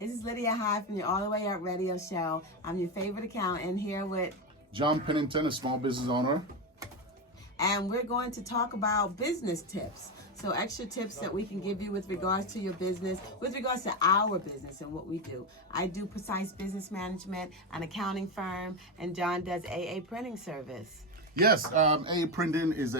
This is Lydia Hyde from your All the Way Up Radio Show. I'm your favorite accountant here with John Pennington, a small business owner. and we're going to talk about business tips. So extra tips that we can give you with regards to your business, with regards to our business and what we do. I do Precise Business Management, an accounting firm, and John does AA Printing Service. Yes, AA Printing is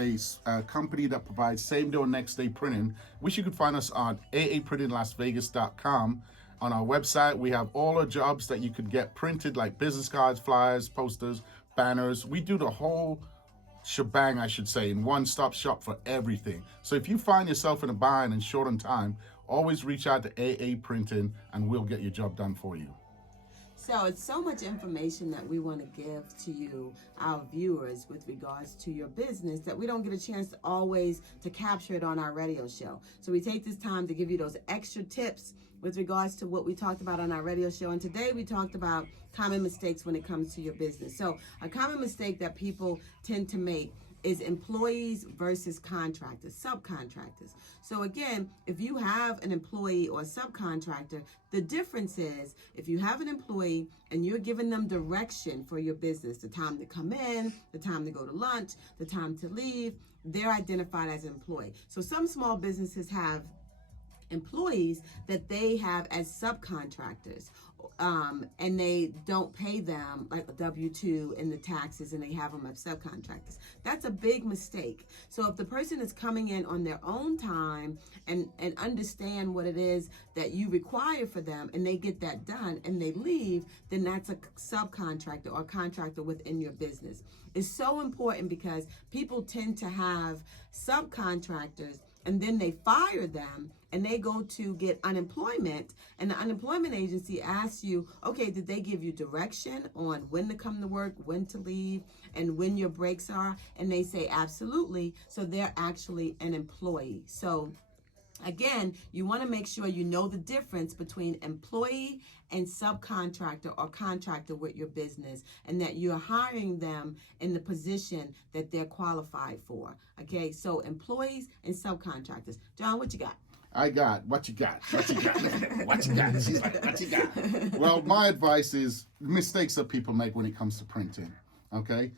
a company that provides same-day or next-day printing, which you can find us on aaprintinglasvegas.com. On our website, we have all our jobs that you could get printed, like business cards, flyers, posters, banners. We do the whole shebang, I should say, in one-stop shop for everything. So if you find yourself in a bind and short on time, always reach out to AA Printing and we'll get your job done for you. So it's so much information that we want to give to you, our viewers, with regards to your business that we don't get a chance to always to capture it on our radio show. So we take this time to give you those extra tips with regards to what we talked about on our radio show. And today we talked about common mistakes when it comes to your business. So a common mistake that people tend to make is employees versus contractors, subcontractors. So again, if you have an employee or a subcontractor, the difference is if you have an employee and you're giving them direction for your business, the time to come in, the time to go to lunch, the time to leave, they're identified as an employee. So some small businesses have employees that they have as subcontractors, and they don't pay them like a W-2 in the taxes, and they have them as subcontractors. That's a big mistake. So if the person is coming in on their own time and understand what it is that you require for them, and they get that done and they leave, then that's a subcontractor or contractor within your business. It's so important because people tend to have subcontractors and then they fire them and they go to get unemployment, and the unemployment agency asks you, okay, did they give you direction on when to come to work, when to leave, and when your breaks are? And they say absolutely. So they're actually an employee. So again, you want to make sure you know the difference between employee and subcontractor or contractor with your business, and that you're hiring them in the position that they're qualified for. Okay, so employees and subcontractors. John, what you got? I got what you got. What you got? What you got? She's like, what you got? Well, my advice is mistakes that people make when it comes to printing. Okay,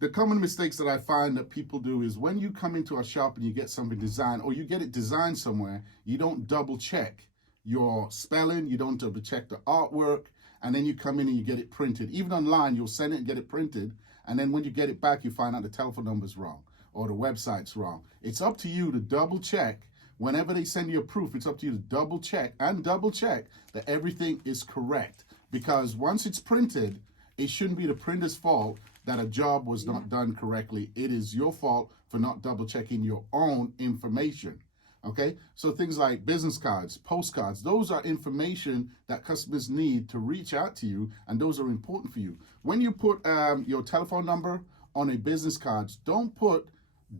the common mistakes that I find that people do is when you come into a shop and you get something designed, or you get it designed somewhere, you don't double check your spelling, you don't double check the artwork, and then you come in and you get it printed. Even online, you'll send it and get it printed, and then when you get it back, you find out the telephone number's wrong or the website's wrong. It's up to you to double check. Whenever they send you a proof, it's up to you to double check that everything is correct. Because once it's printed, it shouldn't be the printer's fault that a job was not done correctly. It is your fault for not double checking your own information. Okay, so things like business cards, postcards, those are information that customers need to reach out to you, and those are important for you. When you put your telephone number on a business card, don't put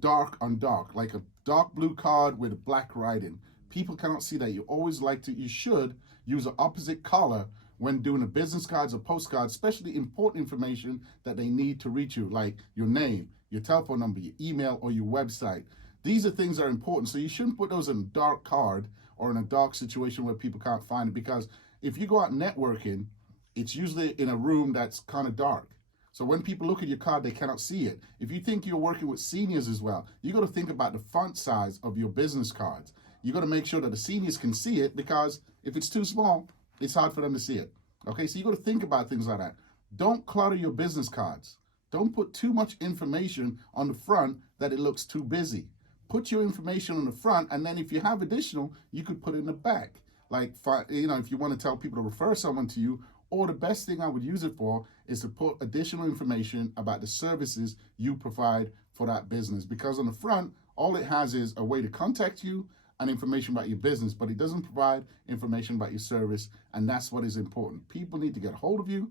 dark on dark, like a dark blue card with black writing. People cannot see that. You should use an opposite color when doing a business cards or postcards, especially important information that they need to reach you, like your name, your telephone number, your email, or your website. These are things that are important. So you shouldn't put those in a dark card or in a dark situation where people can't find it, because if you go out networking, it's usually in a room that's kind of dark. So when people look at your card, they cannot see it. If you think you're working with seniors as well, you got to think about the font size of your business cards. You got to make sure that the seniors can see it, because if it's too small, it's hard for them to see it. Okay, so you got to think about things like that. Don't clutter your business cards. Don't put too much information on the front that it looks too busy. Put your information on the front, and then if you have additional, you could put it in the back. Like, if you want to tell people to refer someone to you, or the best thing I would use it for is to put additional information about the services you provide for that business. Because on the front, all it has is a way to contact you and information about your business, but it doesn't provide information about your service, and that's what is important. People need to get a hold of you.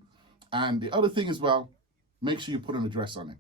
And the other thing as well, make sure you put an address on it.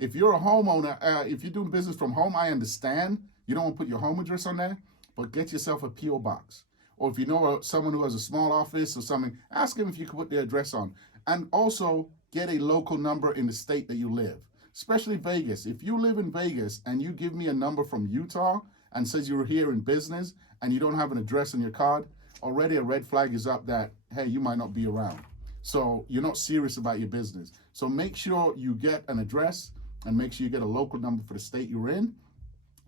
If you're a homeowner, if you're doing business from home, I understand you don't want to put your home address on there, but get yourself a P.O. box. Or if you know someone who has a small office or something, ask them if you can put their address on. And also get a local number in the state that you live, especially Vegas. If you live in Vegas and you give me a number from Utah and says you're here in business and you don't have an address on your card, already a red flag is up that, hey, you might not be around. So you're not serious about your business. So make sure you get an address and make sure you get a local number for the state you're in.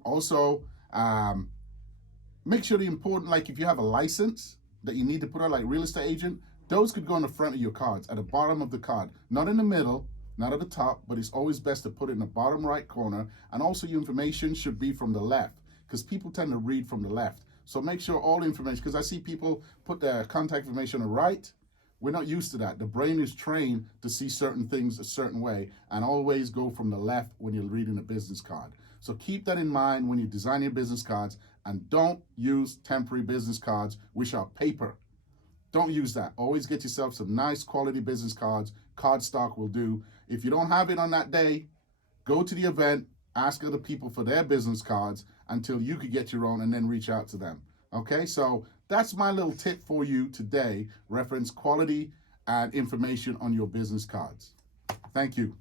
Also, make sure the important, like if you have a license that you need to put on, like real estate agent, those could go on the front of your cards, at the bottom of the card, not in the middle, not at the top, but it's always best to put it in the bottom right corner. And also your information should be from the left, because people tend to read from the left. So make sure all information, because I see people put their contact information on the right. We're not used to that. The brain is trained to see certain things a certain way, and always go from the left when you're reading a business card. So keep that in mind when you design your business cards, and don't use temporary business cards, which are paper. Don't use that. Always get yourself some nice quality business cards. Cardstock will do. If you don't have it on that day, go to the event, ask other people for their business cards until you could get your own, and then reach out to them. Okay, so that's my little tip for you today. Reference quality and information on your business cards. Thank you.